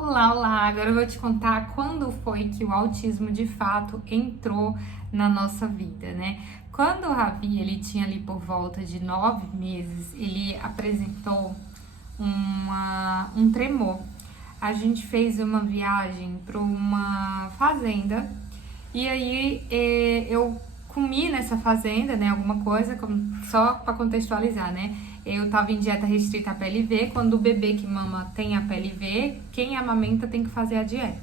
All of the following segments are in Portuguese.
Olá, olá! Agora eu vou te contar quando foi que o autismo de fato entrou na nossa vida, né? Quando o Ravi, ele tinha ali por volta de 9 meses, ele apresentou um tremor. A gente fez uma viagem para uma fazenda e aí eu comi nessa fazenda, né, alguma coisa, só para contextualizar, né? Eu tava em dieta restrita à PLV, quando o bebê que mama tem a PLV, quem amamenta tem que fazer a dieta.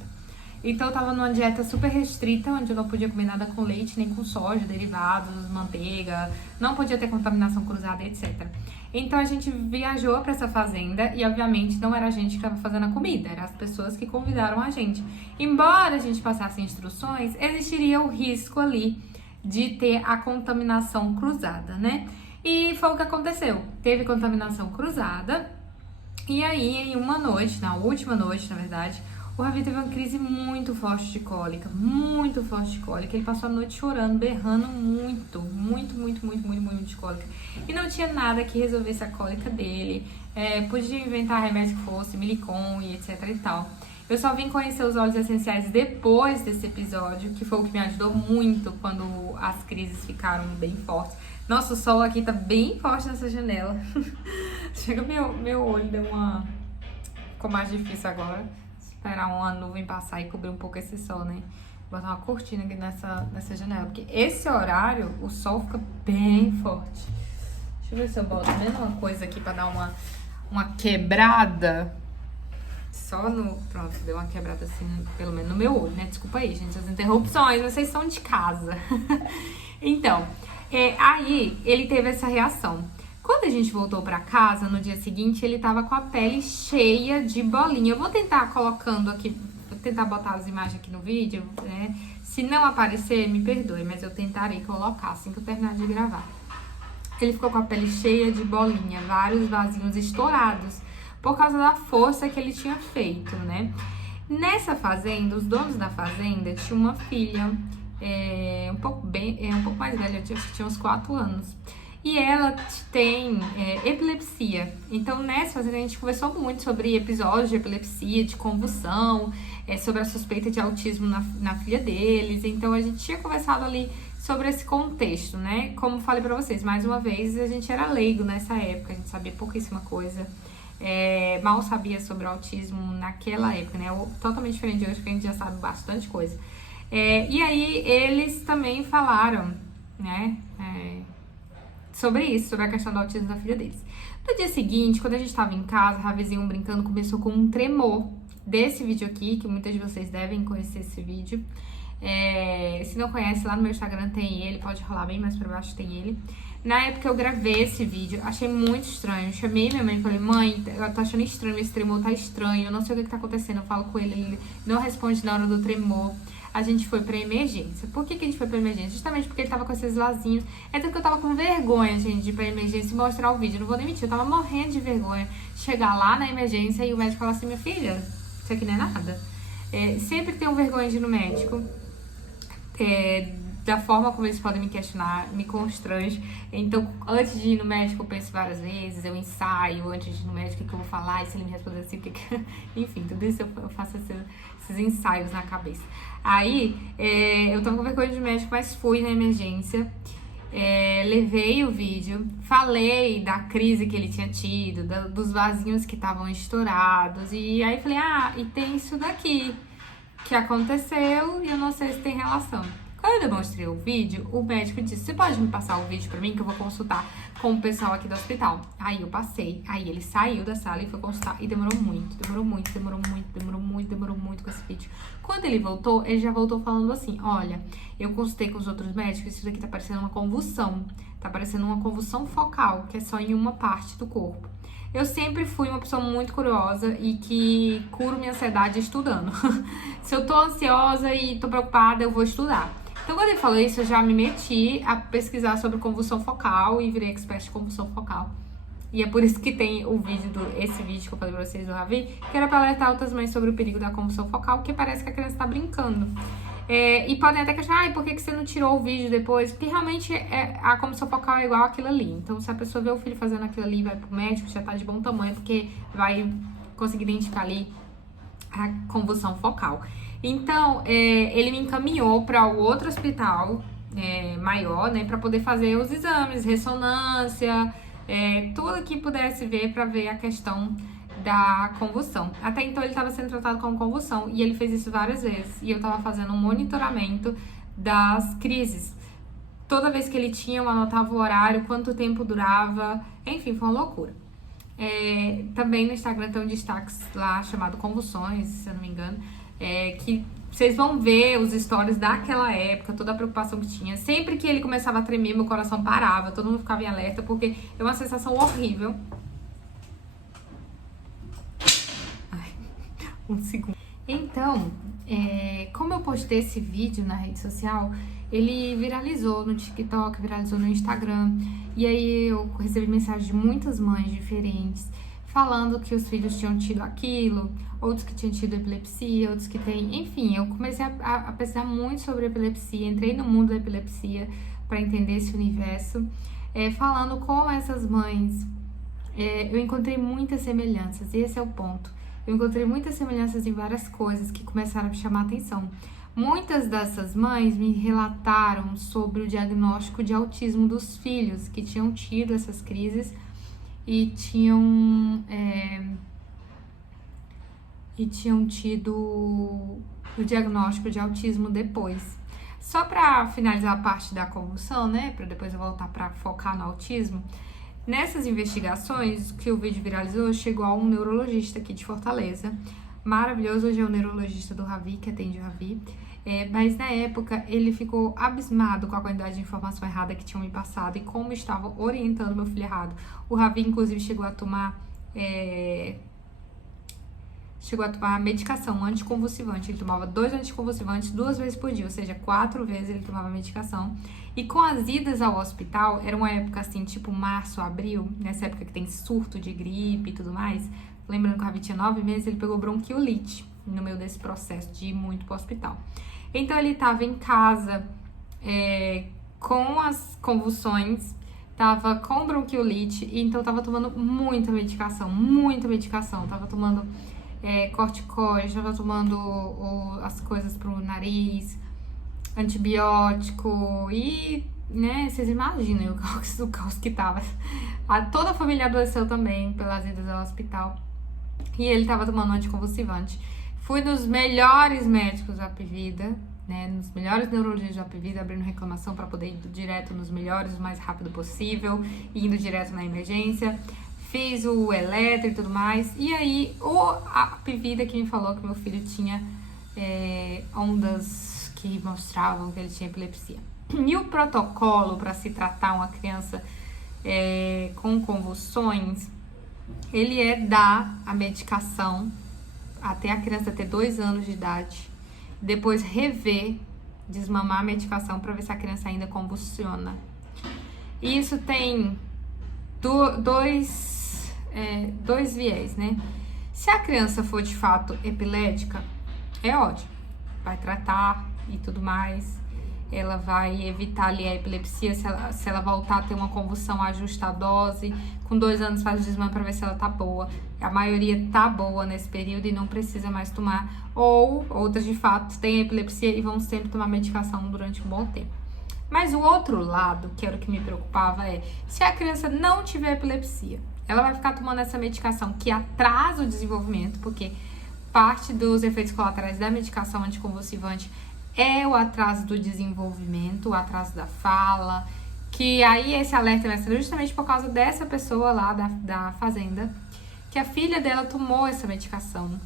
Então eu tava numa dieta super restrita, onde eu não podia comer nada com leite, nem com soja, derivados, manteiga, não podia ter contaminação cruzada, etc. Então a gente viajou para essa fazenda e obviamente não era a gente que estava fazendo a comida, eram as pessoas que convidaram a gente. Embora a gente passasse instruções, existiria o risco ali de ter a contaminação cruzada, né? E foi o que aconteceu. Teve contaminação cruzada. E aí, em uma noite, na última noite, na verdade, o Ravi teve uma crise muito forte de cólica. Muito forte de cólica. Ele passou a noite chorando, berrando muito de cólica. E não tinha nada que resolvesse a cólica dele. Podia inventar remédio que fosse, Milicon e etc e tal. Eu só vim conhecer os óleos essenciais depois desse episódio, que foi o que me ajudou muito quando as crises ficaram bem fortes. Nossa, o sol aqui tá bem forte nessa janela. Chega meu olho deu uma... Ficou mais difícil agora. Esperar uma nuvem passar e cobrir um pouco esse sol, né? Vou botar uma cortina aqui nessa janela, porque esse horário o sol fica bem forte. Deixa eu ver se eu boto menos uma coisa aqui pra dar uma quebrada. Só no... Pronto, deu uma quebrada assim, pelo menos no meu olho, né? Desculpa aí, gente, as interrupções, vocês são de casa. Então, aí ele teve essa reação. Quando a gente voltou pra casa, no dia seguinte, ele tava com a pele cheia de bolinha. Eu vou tentar colocando aqui, vou tentar botar as imagens aqui no vídeo, né? Se não aparecer, me perdoe, mas eu tentarei colocar assim que eu terminar de gravar. Ele ficou com a pele cheia de bolinha, vários vasinhos estourados, por causa da força que ele tinha feito, né? Nessa fazenda, os donos da fazenda tinham uma filha, um pouco mais velha, acho que tinha uns 4 anos. E ela tem epilepsia. Então, nessa fazenda, a gente conversou muito sobre episódios de epilepsia, de convulsão, sobre a suspeita de autismo na filha deles. Então, a gente tinha conversado ali sobre esse contexto, né? Como falei pra vocês, mais uma vez, a gente era leigo nessa época, a gente sabia pouquíssima coisa. Mal sabia sobre o autismo naquela época, né? Totalmente diferente de hoje, porque a gente já sabe bastante coisa. E aí, eles também falaram, né? Sobre isso, sobre a questão do autismo da filha deles. No dia seguinte, quando a gente tava em casa, Ravizinho brincando, começou com um tremor desse vídeo aqui, que muitas de vocês devem conhecer esse vídeo. Se não conhece, lá no meu Instagram tem ele, pode rolar bem mais pra baixo, tem ele. Na época eu gravei esse vídeo, achei muito estranho. Chamei minha mãe e falei, mãe, eu tô achando estranho, esse tremor tá estranho, eu não sei o que tá acontecendo. Eu falo com ele não responde na hora do tremor. A gente foi pra emergência. Por que a gente foi pra emergência? Justamente porque ele tava com esses vasinhos. Tanto que eu tava com vergonha, gente, de ir pra emergência e mostrar o vídeo. Não vou nem mentir, eu tava morrendo de vergonha. Chegar lá na emergência e o médico falar assim, minha filha, isso aqui não é nada. Sempre tenho vergonha de ir no médico. Da forma como eles podem me questionar, me constrange. Então, antes de ir no médico, eu penso várias vezes, eu ensaio antes de ir no médico o que eu vou falar, e se ele me responder assim, enfim, tudo isso eu faço esses ensaios na cabeça. Aí, eu tava com vergonha de médico, mas fui na emergência, levei o vídeo, falei da crise que ele tinha tido, dos vasinhos que estavam estourados, e aí falei, e tem isso daqui que aconteceu e eu não sei se tem relação. Quando eu demonstrei o vídeo, o médico disse, você pode me passar o vídeo pra mim que eu vou consultar com o pessoal aqui do hospital. Aí eu passei, aí ele saiu da sala e foi consultar e demorou muito com esse vídeo. Quando ele voltou, ele já voltou falando assim, olha, eu consultei com os outros médicos, isso daqui tá parecendo uma convulsão, tá parecendo uma convulsão focal, que é só em uma parte do corpo. Eu sempre fui uma pessoa muito curiosa e que curo minha ansiedade estudando. Se eu tô ansiosa e tô preocupada, eu vou estudar. Então, quando ele falou isso, eu já me meti a pesquisar sobre convulsão focal e virei expert de convulsão focal. E é por isso que tem esse vídeo que eu falei pra vocês do Ravi, que era pra alertar outras mães sobre o perigo da convulsão focal, porque parece que a criança tá brincando. E podem até questionar, por que você não tirou o vídeo depois? Porque realmente a convulsão focal é igual àquilo ali. Então, se a pessoa vê o filho fazendo aquilo ali e vai pro médico, já tá de bom tamanho, porque vai conseguir identificar ali a convulsão focal. Então, ele me encaminhou para o outro hospital maior, né, para poder fazer os exames, ressonância, tudo que pudesse ver para ver a questão da convulsão. Até então ele estava sendo tratado com convulsão e ele fez isso várias vezes e eu estava fazendo um monitoramento das crises. Toda vez que ele tinha, eu anotava o horário, quanto tempo durava, enfim, foi uma loucura. Também no Instagram tem um destaque lá chamado Convulsões, se eu não me engano, que vocês vão ver os stories daquela época, toda a preocupação que tinha. Sempre que ele começava a tremer, meu coração parava, todo mundo ficava em alerta, porque é uma sensação horrível. Um segundo. Então, como eu postei esse vídeo na rede social, ele viralizou no TikTok, viralizou no Instagram. E aí eu recebi mensagens de muitas mães diferentes, falando que os filhos tinham tido aquilo, outros que tinham tido epilepsia, outros que têm... Enfim, eu comecei a pesquisar muito sobre epilepsia, entrei no mundo da epilepsia para entender esse universo. Falando com essas mães, eu encontrei muitas semelhanças, e esse é o ponto. Eu encontrei muitas semelhanças em várias coisas que começaram a me chamar a atenção. Muitas dessas mães me relataram sobre o diagnóstico de autismo dos filhos que tinham tido essas crises e tinham tido o diagnóstico de autismo depois. Só para finalizar a parte da convulsão, né, para depois eu voltar para focar no autismo, nessas investigações que o vídeo viralizou, chegou a um neurologista aqui de Fortaleza, maravilhoso, hoje é o neurologista do Ravi, que atende o Ravi, mas na época ele ficou abismado com a quantidade de informação errada que tinham me passado e como estavam orientando meu filho errado. O Ravi, inclusive, chegou a tomar medicação anticonvulsivante. Ele tomava 2 anticonvulsivantes 2 vezes por dia, ou seja, 4 vezes ele tomava medicação. E com as idas ao hospital, era uma época assim, tipo março, abril, nessa época que tem surto de gripe e tudo mais. Lembrando que o Ravi tinha 9 meses, ele pegou bronquiolite no meio desse processo de ir muito pro hospital. Então ele estava em casa com as convulsões, tava com bronquiolite, e então tava tomando muita medicação, tava tomando corticoide, tava tomando as coisas pro nariz, antibiótico e, né, vocês imaginam o caos que tava. Toda a família adoeceu também pelas idas ao hospital e ele tava tomando anticonvulsivante. Fui nos melhores médicos da Apivida, né, nos melhores neurologistas da Apivida, abrindo reclamação para poder ir direto nos melhores, o mais rápido possível, indo direto na emergência. Fiz o eletro e tudo mais. E aí, a Apivida que me falou que meu filho tinha ondas que mostravam que ele tinha epilepsia. E o protocolo para se tratar uma criança com convulsões, ele dar a medicação até a criança ter 2 anos de idade, depois rever, desmamar a medicação para ver se a criança ainda convulsiona. E isso tem dois viés, né? Se a criança for de fato epilética, é ótimo, vai tratar e tudo mais, ela vai evitar ali a epilepsia. Se ela voltar a ter uma convulsão, ajusta a dose, com 2 anos faz o desmame para ver se ela tá boa. A maioria tá boa nesse período e não precisa mais tomar, ou outras de fato têm epilepsia e vão sempre tomar medicação durante um bom tempo. Mas o outro lado, que era o que me preocupava, se a criança não tiver epilepsia, ela vai ficar tomando essa medicação que atrasa o desenvolvimento, porque parte dos efeitos colaterais da medicação anticonvulsivante é o atraso do desenvolvimento, o atraso da fala, que aí esse alerta vai ser justamente por causa dessa pessoa lá da fazenda, que a filha dela tomou essa medicação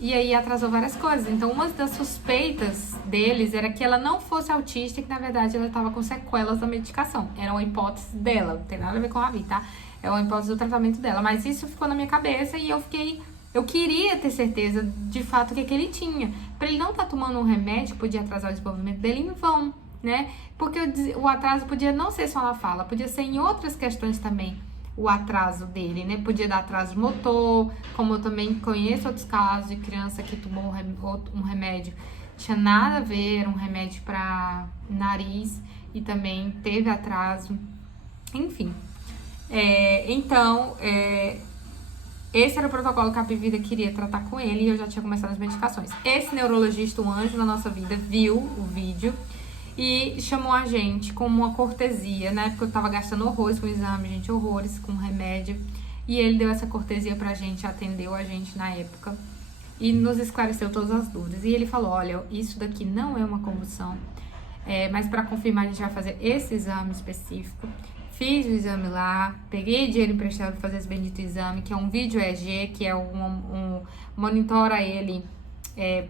e aí atrasou várias coisas. Então, uma das suspeitas deles era que ela não fosse autista e que, na verdade, ela estava com sequelas da medicação. Era uma hipótese dela, não tem nada a ver com a Ravi, tá? É uma hipótese do tratamento dela. Mas isso ficou na minha cabeça e eu queria ter certeza, de fato, o que ele tinha. Para ele não estar tomando um remédio que podia atrasar o desenvolvimento dele em vão, né? Porque o atraso podia não ser só na fala, podia ser em outras questões também. O atraso dele, né? Podia dar atraso motor, como eu também conheço outros casos de criança que tomou um remédio, tinha nada a ver, era um remédio para nariz e também teve atraso, enfim. Então, Esse era o protocolo que a Apivida queria tratar com ele e eu já tinha começado as medicações. Esse neurologista, um anjo na nossa vida, viu o vídeo e chamou a gente como uma cortesia. Na época eu tava gastando horrores com o exame, gente, horrores com remédio. E ele deu essa cortesia pra gente, atendeu a gente na época e nos esclareceu todas as dúvidas. E ele falou, olha, isso daqui não é uma convulsão, mas para confirmar a gente vai fazer esse exame específico. Fiz o exame lá, peguei dinheiro emprestado para fazer esse bendito exame, que é um vídeo EEG, que é monitora ele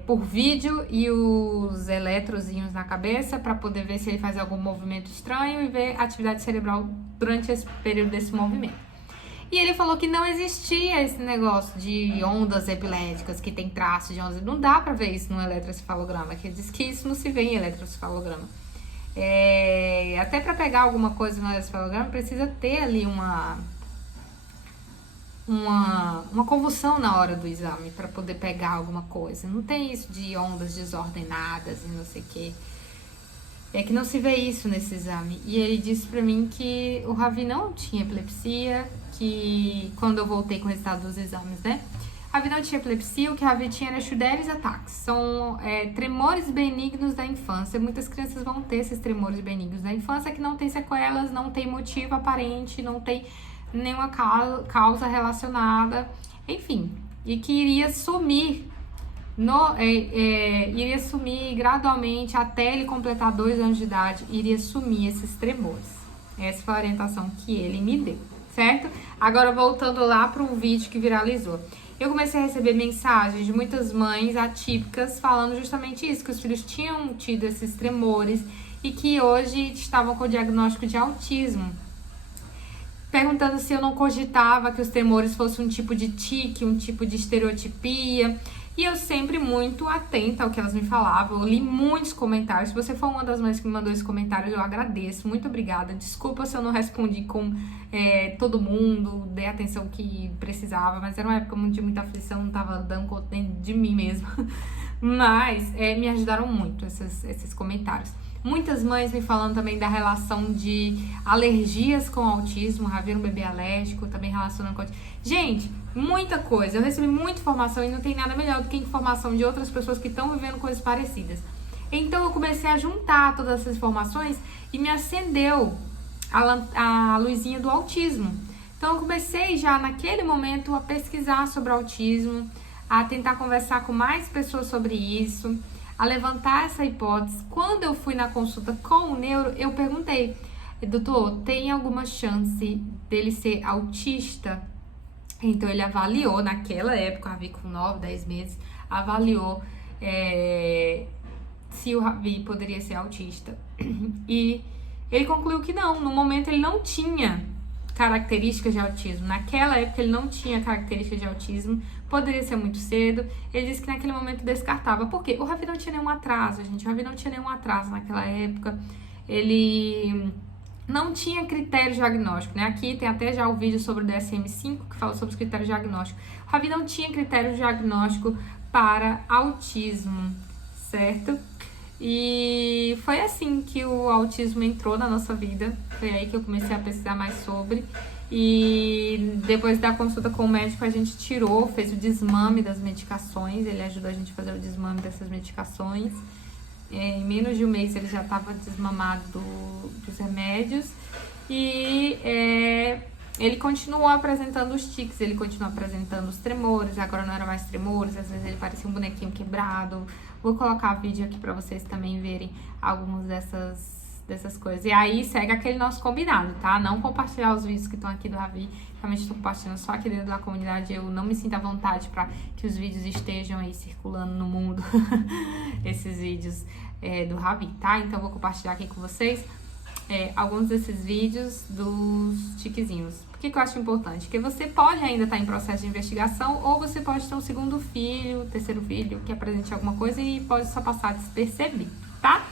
por vídeo e os eletrozinhos na cabeça para poder ver se ele faz algum movimento estranho e ver a atividade cerebral durante esse período desse movimento. E ele falou que não existia esse negócio de ondas epiléticas, que tem traços de ondas. Não dá pra ver isso no eletrocefalograma, que ele diz que isso não se vê em eletrocefalograma. Até pra pegar alguma coisa no eletrocefalograma, precisa ter ali uma convulsão na hora do exame para poder pegar alguma coisa. Não tem isso de ondas desordenadas e não sei o quê. É que não se vê isso nesse exame. E ele disse pra mim que o Ravi não tinha epilepsia, que quando eu voltei com o resultado dos exames, né? Ravi não tinha epilepsia, o que Ravi tinha era Shudder's ataques. São tremores benignos da infância. Muitas crianças vão ter esses tremores benignos da infância que não tem sequelas, não tem motivo aparente, não tem nenhuma causa relacionada, enfim. E que iria sumir. Iria sumir gradualmente até ele completar 2 anos de idade, iria sumir esses tremores. Essa foi a orientação que ele me deu, certo? Agora voltando lá para um vídeo que viralizou. Eu comecei a receber mensagens de muitas mães atípicas falando justamente isso, que os filhos tinham tido esses tremores e que hoje estavam com o diagnóstico de autismo. Perguntando se eu não cogitava que os tremores fossem um tipo de tique, um tipo de estereotipia. E eu sempre muito atenta ao que elas me falavam, eu li muitos comentários. Se você for uma das mães que me mandou esse comentário, eu agradeço, muito obrigada. Desculpa se eu não respondi com todo mundo, dei a atenção que precisava, mas era uma época de muita aflição, não tava dando conta nem de mim mesma. Mas me ajudaram muito esses comentários. Muitas mães me falando também da relação de alergias com autismo, Ravi era um bebê alérgico, também relacionando com autismo. Gente, muita coisa. Eu recebi muita informação e não tem nada melhor do que informação de outras pessoas que estão vivendo coisas parecidas. Então eu comecei a juntar todas essas informações e me acendeu a luzinha do autismo. Então eu comecei já naquele momento a pesquisar sobre autismo, a tentar conversar com mais pessoas sobre isso, a levantar essa hipótese. Quando eu fui na consulta com o neuro, eu perguntei, doutor, tem alguma chance dele ser autista? Então ele avaliou, naquela época, o Ravi com 9, 10 meses, avaliou se o Ravi poderia ser autista. E ele concluiu que não, no momento ele não tinha características de autismo. Naquela época ele não tinha características de autismo, poderia ser muito cedo. Ele disse que naquele momento descartava. Por quê? O Ravi não tinha nenhum atraso, gente. O Ravi não tinha nenhum atraso naquela época. Ele não tinha critério diagnóstico, né? Aqui tem até já o vídeo sobre o DSM-5 que fala sobre os critérios diagnósticos. O Ravi não tinha critério diagnóstico para autismo, certo? E foi assim que o autismo entrou na nossa vida. Foi aí que eu comecei a pesquisar mais sobre. E depois da consulta com o médico, a gente fez o desmame das medicações. Ele ajudou a gente a fazer o desmame dessas medicações. Em menos de um mês ele já estava desmamado dos remédios. E ele continuou apresentando os tiques, ele continuou apresentando os tremores. Agora não era mais tremores, às vezes ele parecia um bonequinho quebrado. Vou colocar vídeo aqui pra vocês também verem algumas dessas coisas. E aí segue aquele nosso combinado, tá? Não compartilhar os vídeos que estão aqui do Ravi. Realmente estou compartilhando só aqui dentro da comunidade. Eu não me sinto à vontade pra que os vídeos estejam aí circulando no mundo. Esses vídeos do Ravi, tá? Então eu vou compartilhar aqui com vocês alguns desses vídeos dos tiquezinhos. Por que eu acho importante? Porque você pode ainda estar em processo de investigação ou você pode ter um segundo filho, terceiro filho que apresente alguma coisa e pode só passar despercebido, tá?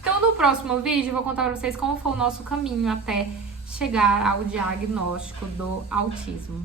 Então no próximo vídeo eu vou contar pra vocês como foi o nosso caminho até chegar ao diagnóstico do autismo.